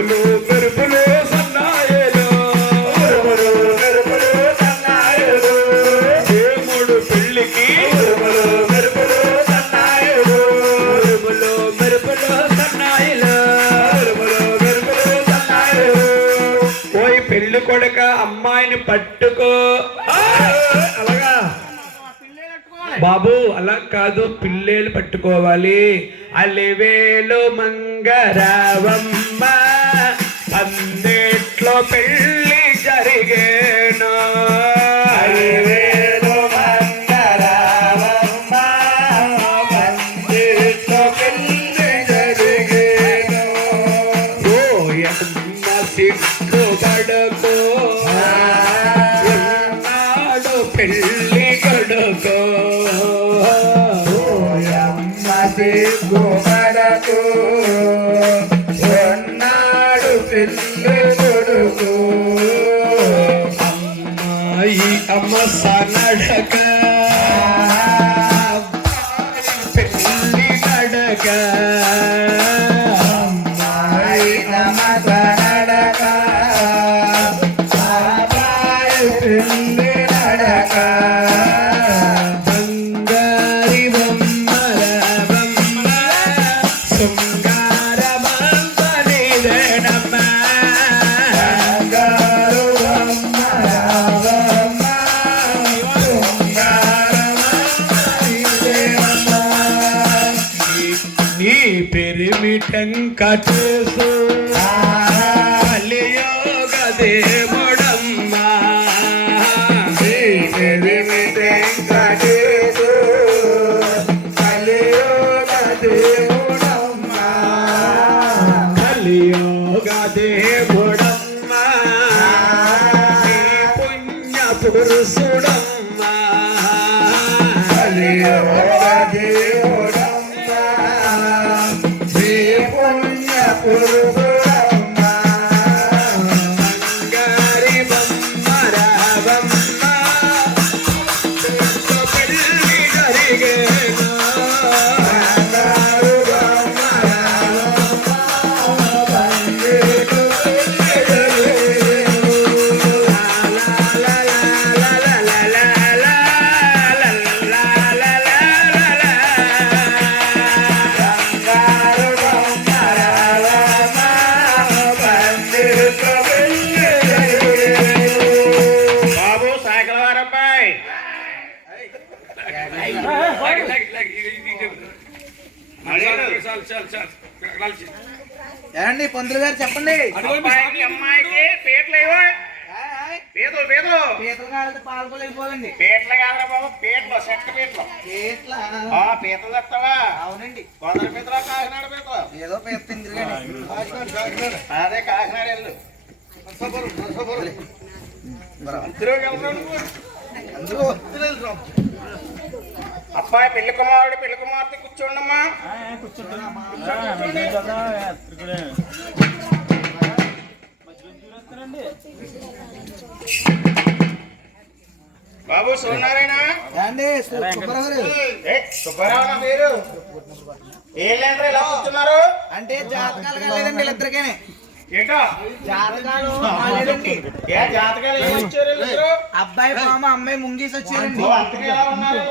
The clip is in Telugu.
ఉరుములు మెరుపులు సన్నాయిలు ఉరుములు మెరుపులు సన్నాయిలు దేవుడు పెళ్లికి ఉరుములు మెరుపులు సన్నాయిలు ఉరుములు మెరుపులు సన్నాయిలు ఉరుములు మెరుపులు సన్నాయిలు పోయి పెళ్లి కొడుక అమ్మాయిని పట్టుకో అలాగా బాబు అలా కాదు పిల్లేలు పట్టుకోవాలి అలివేలు మంగరావమ్మ పందిట్లో పెళ్లి జరిగేను అలివేలు మంగరావమ్మ పందిట్లో పెళ్లి జరిగేను ఓయమ్మ సిగ్గుపడకో ఉన్నాడు పెళ్లి కొడుకో సిగ్గుపడకు ఉన్నాడు పిల్లి కొడుకు అమ్మాయి అమ్మ సనడక పిల్లి నడక అమ్మాయి అమ్మ సనడక అబ్బాయి పిల్లి నడక వెంకటేశు కలియోగ దేవుడమ్మ వెంకటేశు కలియోగ దేవుడమ్మ కలియోగ దేవుడమ్మ పుణ్య పురుషుడమ్మ కలియోగ దేవుడమ్మ మంగారి బొమ్మరావమ్మ పెళ్లి జరిగేను ఏమండి పంతులు గారు చెప్పండి అమ్మాయికి పీటలు పీతలు పీతలు పీతలు కాదు పాలకొలు వెళ్ళిపోవాలండి పీటలు కాదురా బాబు పీటలు చెక్క పీటలు పీతలు తెస్తావా అవునండి కొందరు పీతలు కాకినాడ పీతలు ఏదో పీత తింది అదే కాకినాడ వెళ్ళు అందరూ వస్తున్నారు అబ్బాయి పెళ్లి కుమార్తె కూర్చోండమ్మా బాబు సోనారాయణ సుబ్బారావు నా పేరు ఏం లేదు ఇలా కూర్చున్నారు అంటే జాతకాలు కాలేదండి వీళ్ళిద్దరికే ఏంటో జాతకాలు జాతకాలు ఏమి వచ్చారు అబ్బాయి మామ అమ్మాయి ముంగీసి వచ్చారండి ఎలా ఉన్నారు